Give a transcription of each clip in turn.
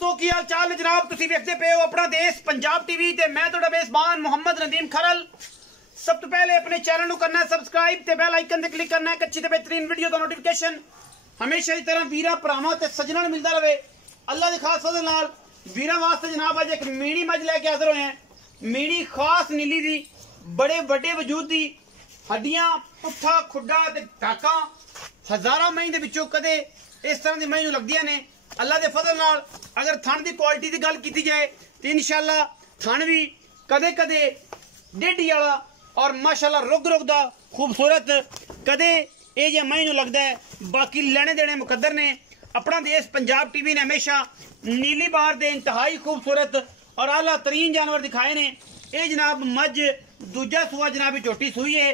दोस्तों की हाल चाल जनाब, तुसी वेखदे पे हो अपना देश पंजाब टीवी ते मैं तुहाडा मेजबान मोहम्मद नदीम खरल। सब तो पहले अपने चैनल को करना है सब्सक्राइब ते बेल आइकन ते क्लिक करना है अच्छी ते बेहतरीन वीडियो का नोटिफिकेशन हमेशा की तरह वीरा भरावां ते सज्जनां नूं मिलदा रहे। अल्लाह दे खास फजल नाल वीरां वास्ते जनाब अज एक मीणी मज लैके हाजिर होए हैं। मीणी खास नीली दी, बड़े वड्डे वजूद दी, हड्डियां पुट्ठा खुड्डा ते टाका हजारां मई दे विचों कदे इस तरह दी मई नूं लगदियां ने। अल्लाह दे फजल नाल अगर थण दी क्वालिटी दी गल की जाए तो इंशाअल्लाह थण भी कदे कदे डेढ़ी वाला और माशाअल्लाह रुग रुग दा खूबसूरत कदे ये जे मई नूं लगदा है। बाकी लेने देने मुकद्दर ने। अपना देश पंजाब टीवी ने हमेशा नीली बार दे इंतहाई खूबसूरत और आला तरीन जानवर दिखाए ने। ये जनाब मज दूजा सूआ जनाब झोटी सूई है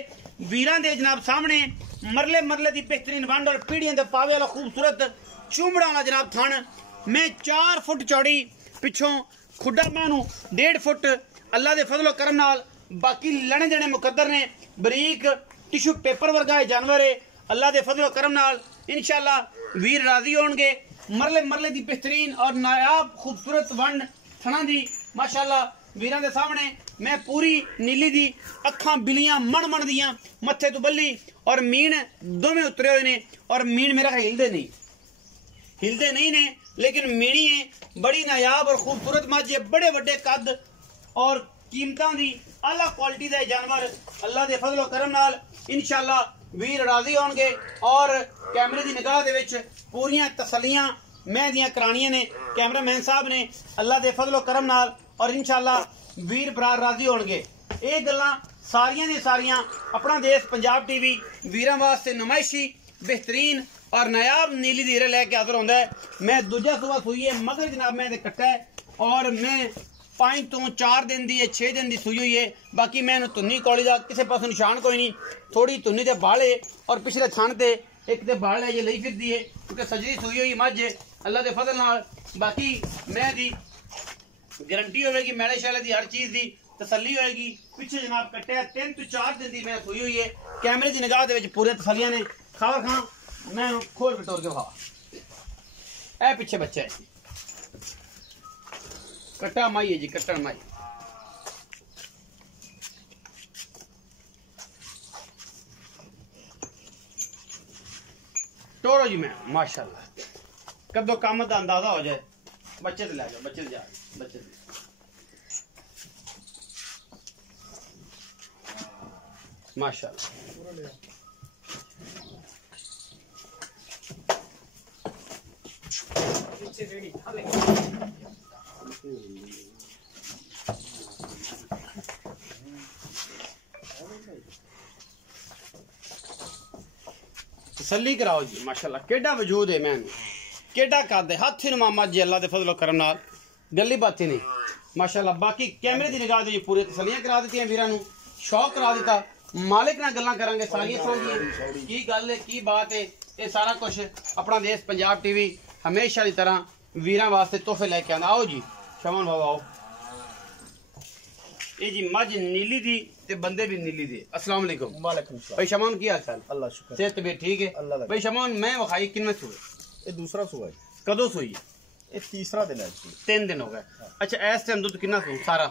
वीरां दे जनाब सामने। मरले मरले दी बेहतरीन वंड और पीढ़ियां दे पावे वाला खूबसूरत चुंबड़ा वाला जनाब थण। मैं 4 फुट चौड़ी पिछों खुड्डा मैनू 1.5 फुट अल्लाह दे फजलो करम नाल। बाकी लेने देने मुकद्दर ने। बरीक टिशू पेपर वर्गा जानवर है। अल्लाह दे फजलो करम नाल इंशाअल्लाह वीर राजी होणगे। मरले मरले दी बेहतरीन और नायाब खूबसूरत वंड थणा दी माशाअल्लाह वीरां दे सामने। मैं पूरी नीली दी अखां बिलियां मण मण दियां मत्थे तो बल्ली और मीण दोवें उतरे हुए ने। और मीण मेरा हिलदे नहीं ने लेकिन मीणी है बड़ी नायाब और खूबसूरत मज है। बड़े बड़े कद और कीमतां दी आला क्वालिटी दा जानवर। अल्लाह दे फजलो करम नाल इंशाअल्लाह वीर राजी होणगे और कैमरे दी निगाह दे विच पूरियां तसल्लियां मैं दियां कराणियां ने कैमरामैन साहब ने। अल्लाह दे फजलो करम नाल और इंशाअल्लाह वीर बरार राजी होणगे। ये गल्लां सारियां दी सारियां अपना देश पंजाब टीवी वीरां वास्ते नुमाइशी बेहतरीन और नायाब नीली धीरे लैके हाजिर होंदा है। मैं दूजा सुबह सूई है मगर जनाब मैं कट्टा है और मैं 5 तो 4 दिन दी 6 दिन दी सूई हुई है। बाकी मैं धुन्नी कौली का किसी पास निशान कोई नहीं। थोड़ी धुन्नी के बाल है और पिछले थण से एक तो बाल है ये लई फिरदी है क्योंकि सजरी सूई हुई मज है अल्लाह के फजल नाल। बाकी मैं दी गारंटी होगी मैले शैले की हर चीज़ की तसली होगी। पिछले जनाब कट्टे 3 तो 4 दिन की मैं सूई हुई है। कैमरे की निगाह के पूरे तसलियां ने। खावा खां मैं खोल के तोड़ के खा। ए पिछे बच्चा है कट्टा माई है जी, कट्टन माई। तोड़ो जी मैं माशाल्लाह कदों काम का अंदाजा हो जाए। बच्चे से लै जाओ, बच्चे से जा बच्चे से माशाल्लाह। तसल्ली कराओ जी माशाल्लाह। केडा वजूद है मैन केडा कद है हाथी नुमा मज अल्लाह दे फजलो करम नाल गली बाती नहीं माशाल्लाह। बाकी कैमरे की निगाह जी पूरी तसलियां करा दी वीरां नूं शौक करा दिता। मालिक नाल गल्लां करांगे सारियां समझिए की गल है की बात है। ये सारा कुछ अपना देश पंजाब टीवी हमेशा की तरह वीरां वास्ते तोहफे लैके आंदा। आओ जी शमन बाबा आओ। ये जी मज नीली दी ते बंदे भी नीली दे। अस्सलाम वालेकुम। वालेकुम सलाम। भाई शमन की हाल चाल? अल्लाह शुक्र। सेहत भी ठीक है? अल्लाह। भाई शमन मैं वखाई किनमें सोए? ये दूसरा सुबह है। कदों सोई? ये तीसरा दिन है। 3 दिन हो गए। अच्छा इस टाइम दूध कितना सो? सारा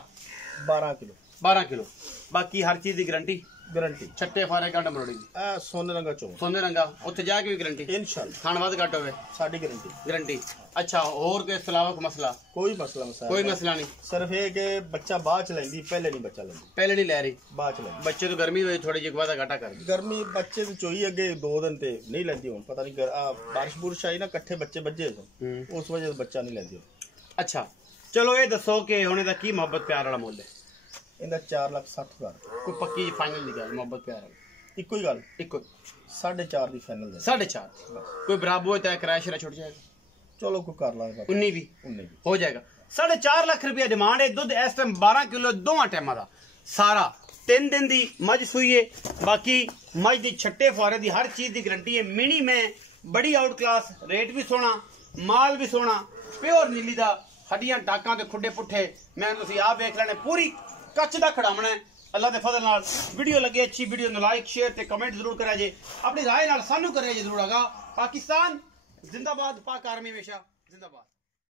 12 किलो। 12 किलो। बाकी हर चीज की गारंटी गारंटी छट्टे फारे गंड मरोड़ी सोने रंगा चो सोने रंगा उत्थे जाके भी गारंटी इंशाअल्लाह। खान वाद घट होवे साडी गारंटी गारंटी। अच्छा और के अलावा मसला? कोई मसला कोई मसला नहीं। सिर्फ ये कि बच्चा बाद च लेंदी पहले नहीं बच्चा लेंदी। पहले नहीं ले रही बाद च लेंदी। बच्चे तो गर्मी हुई थोड़ी जी वादा घाटा कर गर्मी बच्चे तो चोई अगे 2 दिन ते नहीं लेंदी हुन पता नहीं बारिश बुरिश आई ना कट्ठे बच्चे बज्जे उस वजह से बच्चा नहीं लेंदी। अच्छा चलो ये दसो कि हुणे दा की मोहब्बत प्यार वाला मुल है? इंदा 4,60,000। कोई पक्की फाइनल दी गल मोहब्बत प्यार वाली इको ही गल इको 4.5 दी फाइनल दे 4.5 कोई बराबर हो तो किराया शरा छुट जाएगा? चलो कोई कर लांगे 19 भी हो जाएगा। 4.5 लाख रुपया डिमांड है। दुध इस टाइम 12 किलो दोवां टाइमां दा सारा 3 दिन दी मज सूई है। बाकी मज दी छट्टे फुआरे दी हर चीज की गारंटी है। मिनी में बड़ी आउट क्लास रेट भी सोना माल भी सोना प्योर नीली दा हड्डियां टाकां ते खुड्डे पुट्ठे मैं तुसीं आप वेख लैणे पूरी कच्च दा खड़ावना है। अल्लाह दे फजल नाल वीडियो लगे अच्छी वीडियो नूं लाइक शेयर ते कमेंट जरूर करा जे। अपनी राय नाल सानू करे जरूर आगा। पाकिस्तान जिंदाबाद, पाक आर्मी हमेशा जिंदाबाद।